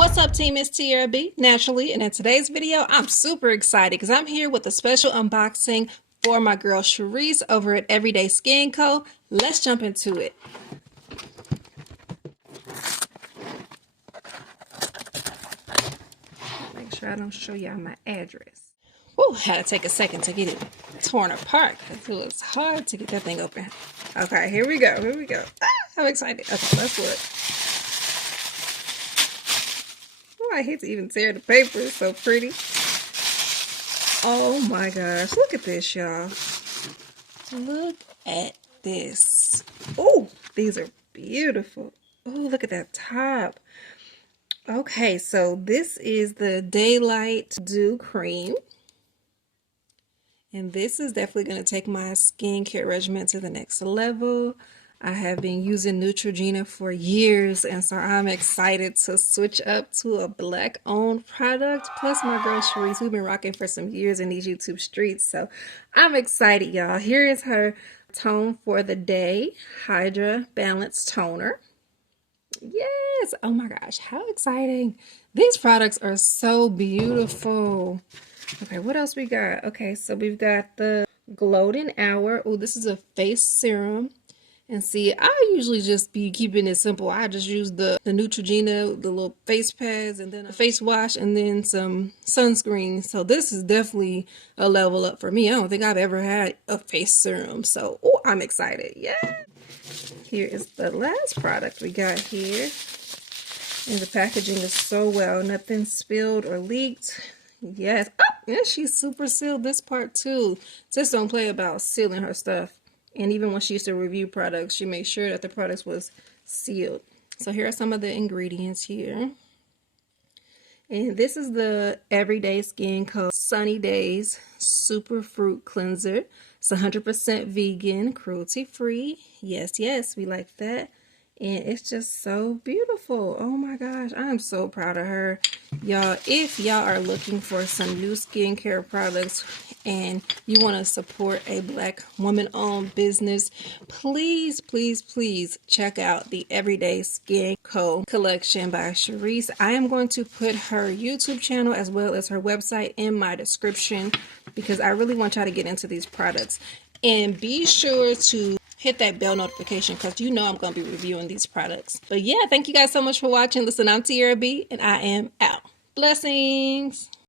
What's up, team? It's Tiara B, naturally, and in today's video, I'm super excited because I'm here with a special unboxing for my girl Sharice over at Everyday Skin Co. Let's jump into it. Make sure I don't show y'all my address. Whew, had to take a second to get it torn apart because it was hard to get that thing open. Okay, here we go. I'm excited. Okay, let's look. Oh, I hate to even tear the paper. It's so pretty. Oh my gosh, look at this, y'all. Look at this. Oh, these are beautiful. Oh, look at that top. Okay, so this is the Daylight Dew Cream. And this is definitely going to take my skincare regimen to the next level. I have been using Neutrogena for years, and so I'm excited to switch up to a Black-owned product. Plus, my girl Sharice, we've been rocking for some years in these YouTube streets, so I'm excited, y'all. Here is her tone for the day, Hydra Balance Toner. Yes! Oh my gosh, how exciting. These products are so beautiful. Okay, what else we got? Okay, so we've got the Golden Hour. Oh, this is a face serum. And see, I usually just be keeping it simple. I just use the Neutrogena, the little face pads, and then a face wash, and then some sunscreen. So this is definitely a level up for me. I don't think I've ever had a face serum. So, oh, I'm excited. Yeah. Here is the last product we got here. And the packaging is so well. Nothing spilled or leaked. Yes. Oh, yeah, she super sealed this part too. Just don't play about sealing her stuff. And even when she used to review products, she made sure that the products was sealed. So here are some of the ingredients here. And this is the Everyday Skin Co. Sunny Days Super Fruit Cleanser. It's 100% vegan, cruelty-free. Yes, yes, we like that. And it's just so beautiful. Oh my gosh, I'm so proud of her. Y'all, if y'all are looking for some new skincare products and you want to support a Black woman-owned business, please, please, please check out the Everyday Skin Co. collection by Sharice. I am going to put her YouTube channel as well as her website in my description because I really want y'all to get into these products. And be sure to hit that bell notification because you know I'm going to be reviewing these products. But yeah, thank you guys so much for watching. Listen, I'm Tiara B, and I am out. Blessings.